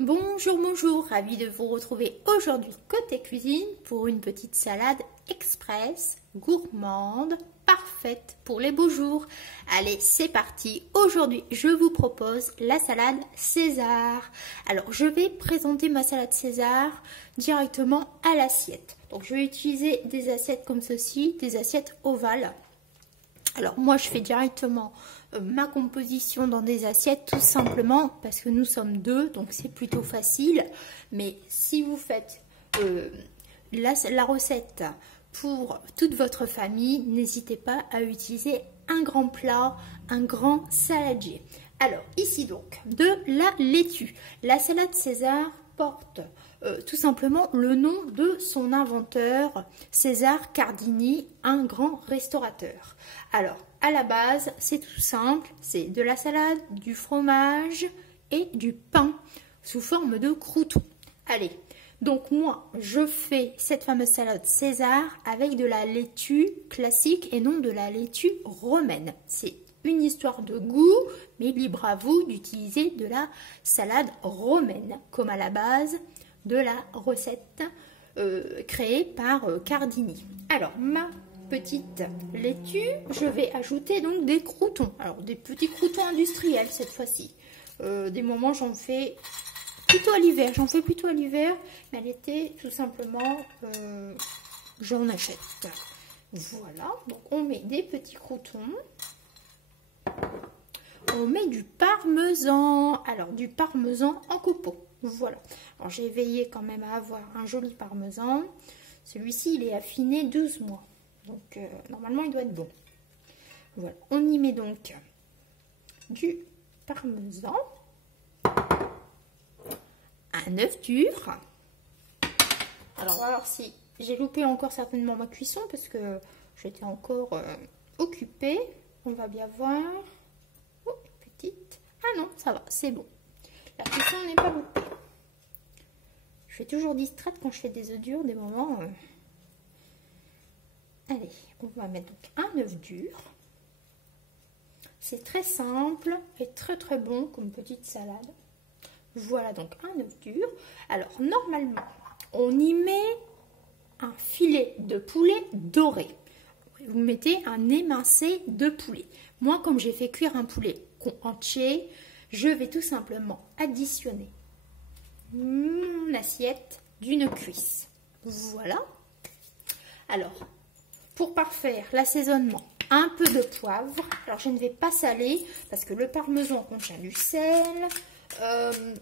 Bonjour, bonjour, ravie de vous retrouver aujourd'hui côté cuisine pour une petite salade express, gourmande, parfaite pour les beaux jours. Allez, c'est parti. Aujourd'hui, je vous propose la salade César. Alors, je vais présenter ma salade César directement à l'assiette. Donc, je vais utiliser des assiettes comme ceci, des assiettes ovales. Alors moi je fais directement ma composition dans des assiettes tout simplement parce que nous sommes deux, donc c'est plutôt facile. Mais si vous faites la recette pour toute votre famille, n'hésitez pas à utiliser un grand plat, un grand saladier. Alors ici donc de la laitue. La salade César porte tout simplement le nom de son inventeur, César Cardini, un grand restaurateur. Alors, à la base, c'est tout simple, c'est de la salade, du fromage et du pain sous forme de croûtons. Allez, donc moi, je fais cette fameuse salade César avec de la laitue classique et non de la laitue romaine. C'est une histoire de goût, mais libre à vous d'utiliser de la salade romaine, comme à la base de la recette créée par Cardini. Alors, ma petite laitue, je vais ajouter donc des croûtons. Alors, des petits croûtons industriels cette fois-ci. Des moments, j'en fais plutôt à l'hiver. Mais l'été, tout simplement, j'en achète. Voilà, donc on met des petits croûtons. On met du parmesan. Alors, du parmesan en copeaux. Voilà. Alors, j'ai veillé quand même à avoir un joli parmesan. Celui-ci, il est affiné 12 mois. Donc, normalement, il doit être bon. Voilà. On y met donc du parmesan. Un œuf dur. Alors, on va voir si j'ai loupé encore certainement ma cuisson parce que j'étais encore occupée. On va bien voir. Oh, petite. Ah non, ça va, c'est bon. La cuisson n'est pas loupée. Je suis toujours distraite quand je fais des œufs durs, des moments. Allez, on va mettre donc un œuf dur. C'est très simple et très très bon comme petite salade. Voilà donc un œuf dur. Alors normalement, on y met un filet de poulet doré. Vous mettez un émincé de poulet. Moi, comme j'ai fait cuire un poulet entier, je vais tout simplement additionner mon assiette d'une cuisse. Voilà. Alors, pour parfaire l'assaisonnement, un peu de poivre. Alors, je ne vais pas saler parce que le parmesan contient du sel.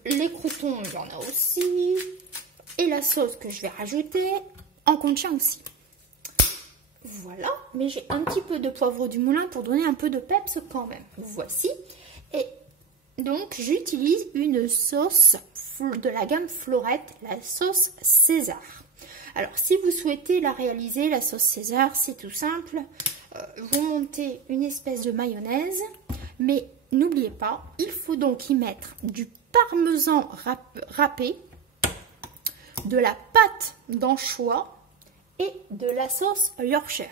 Les croûtons, il y en a aussi. Et la sauce que je vais rajouter en contient aussi. Voilà, mais j'ai un petit peu de poivre du moulin pour donner un peu de peps quand même. Voici. Et donc, j'utilise une sauce de la gamme Florette, la sauce César. Alors, si vous souhaitez la réaliser, la sauce César, c'est tout simple. Vous montez une espèce de mayonnaise, mais n'oubliez pas, il faut donc y mettre du parmesan râpé, de la pâte d'anchois et de la sauce Yorkshire.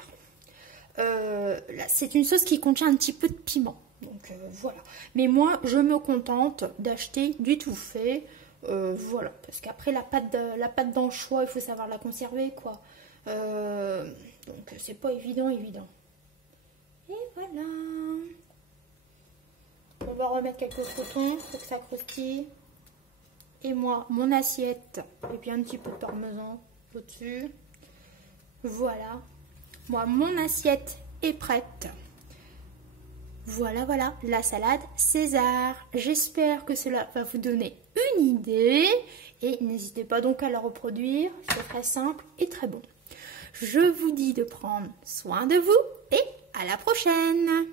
C'est une sauce qui contient un petit peu de piment. Donc voilà. Mais moi, je me contente d'acheter du tout fait. Voilà. Parce qu'après, la pâte d'anchois, il faut savoir la conserver, quoi. Donc, c'est pas évident. Et voilà. On va remettre quelques croûtons pour que ça croustille. Et moi, mon assiette, et puis un petit peu de parmesan au-dessus. Voilà. Moi, mon assiette est prête. Voilà, la salade César. J'espère que cela va vous donner une idée. Et n'hésitez pas donc à la reproduire. C'est très simple et très bon. Je vous dis de prendre soin de vous et à la prochaine.